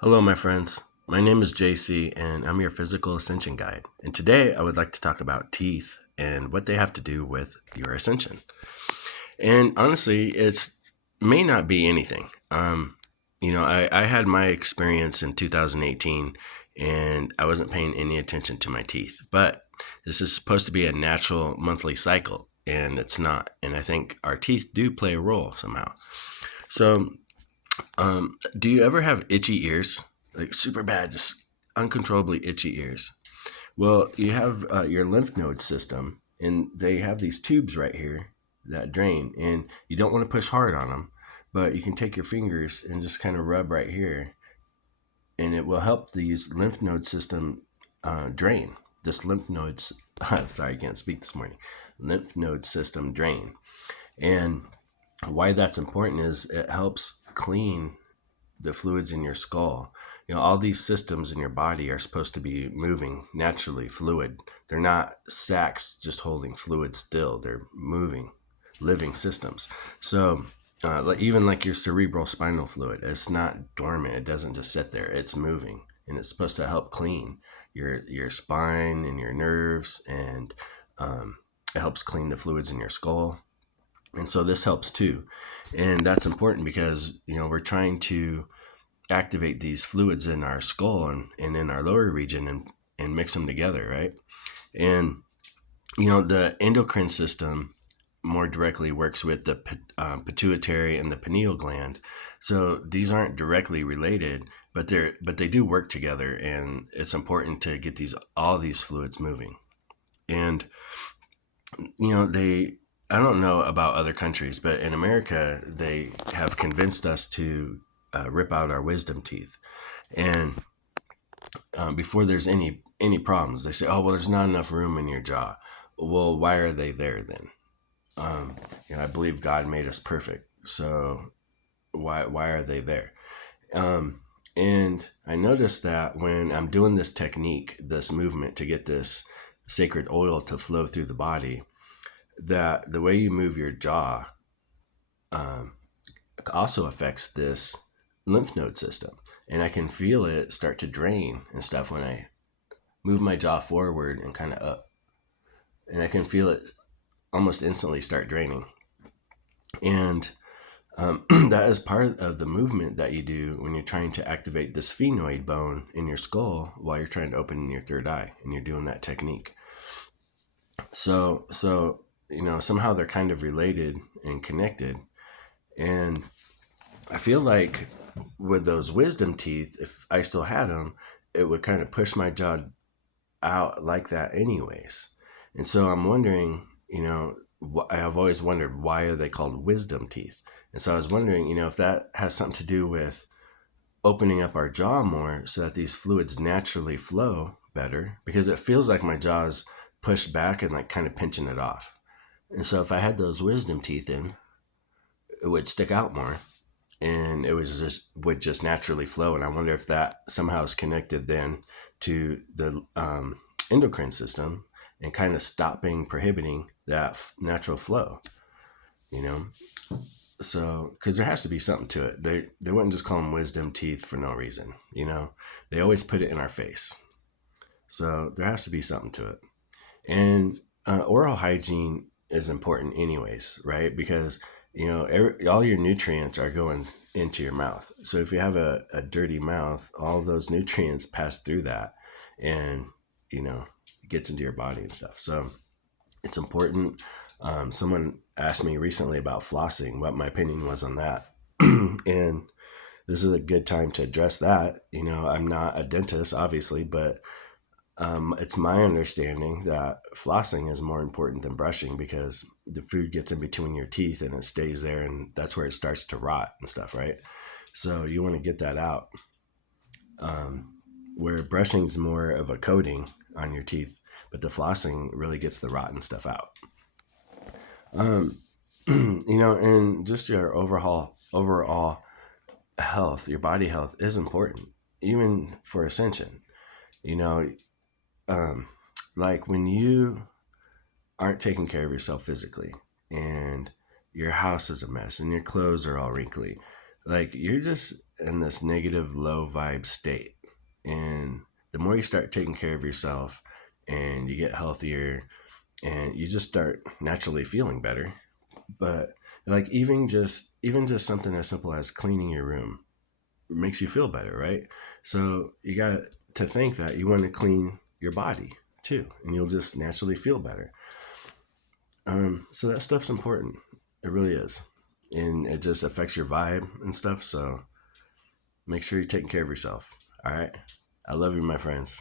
Hello, my friends. My name is JC, and I'm your physical ascension guide. And today I would like to talk about teeth and what they have to do with your ascension. And honestly, it's may not be anything. I had my experience in 2018, and I wasn't paying any attention to my teeth. But this is supposed to be a natural monthly cycle, and it's not. And I think our teeth do play a role somehow. So do you ever have itchy ears? Like super bad, just uncontrollably itchy ears. Well, you have your lymph node system, and they have these tubes right here that drain, and you don't want to push hard on them, but you can take your fingers and just kind of rub right here, and it will help these lymph node system drain. This lymph nodes, sorry, I can't speak this morning. Lymph node system drain, and why that's important is it helps clean the fluids in your skull. All these systems in your body are supposed to be moving naturally, fluid. They're not sacs just holding fluid still. They're moving, living systems. So, even like your cerebral spinal fluid, it's not dormant. It doesn't just sit there. It's moving, and it's supposed to help clean your spine and your nerves, and it helps clean the fluids in your skull. And so this helps too, and that's important because we're trying to activate these fluids in our skull and in our lower region and mix them together, right? And the endocrine system more directly works with the pituitary and the pineal gland. So these aren't directly related, but they do work together, and it's important to get all these fluids moving. And they I don't know about other countries, but in America they have convinced us to rip out our wisdom teeth. And before there's any problems, they say, "Oh, well, there's not enough room in your jaw." Well, why are they there then? I believe God made us perfect, so why are they there? And I noticed that when I'm doing this technique, this movement to get this sacred oil to flow through the body, that the way you move your jaw um, also affects this lymph node system, and I can feel it start to drain and stuff when I move my jaw forward and kind of up, and I can feel it almost instantly start draining. And that is part of the movement that you do when you're trying to activate this sphenoid bone in your skull while you're trying to open your third eye, and you're doing that technique. So somehow they're kind of related and connected. And I feel like with those wisdom teeth, if I still had them, it would kind of push my jaw out like that anyways. And so I'm wondering, I've always wondered, why are they called wisdom teeth? And so I was wondering, if that has something to do with opening up our jaw more so that these fluids naturally flow better, because it feels like my jaw is pushed back and like kind of pinching it off. And so if I had those wisdom teeth in, it would stick out more, and it was just would just naturally flow. And I wonder if that somehow is connected then to the endocrine system and kind of stopping prohibiting that natural flow. You know, so because there has to be something to it. They wouldn't just call them wisdom teeth for no reason. They always put it in our face, so there has to be something to it. And oral hygiene is important anyways, right? Because all your nutrients are going into your mouth. So if you have a dirty mouth, all those nutrients pass through that, and it gets into your body and stuff. So it's important. Someone asked me recently about flossing, what my opinion was on that. And this is a good time to address that. I'm not a dentist, obviously, but it's my understanding that flossing is more important than brushing, because the food gets in between your teeth and it stays there, and that's where it starts to rot and stuff, right? So you want to get that out. Where brushing is more of a coating on your teeth, but the flossing really gets the rotten stuff out. And just your overall health, your body health is important, even for ascension. You know, like when you aren't taking care of yourself physically, and your house is a mess and your clothes are all wrinkly, like in this negative, low vibe state. And the more you start taking care of yourself and you get healthier and you just start naturally feeling better. But like even just something as simple as cleaning your room makes you feel better, right? So you got to think that you want to clean your body too, and you'll just naturally feel better. So that stuff's important. It really is, and it just affects your vibe and stuff. So make sure you're taking care of yourself. All right. I love you, my friends.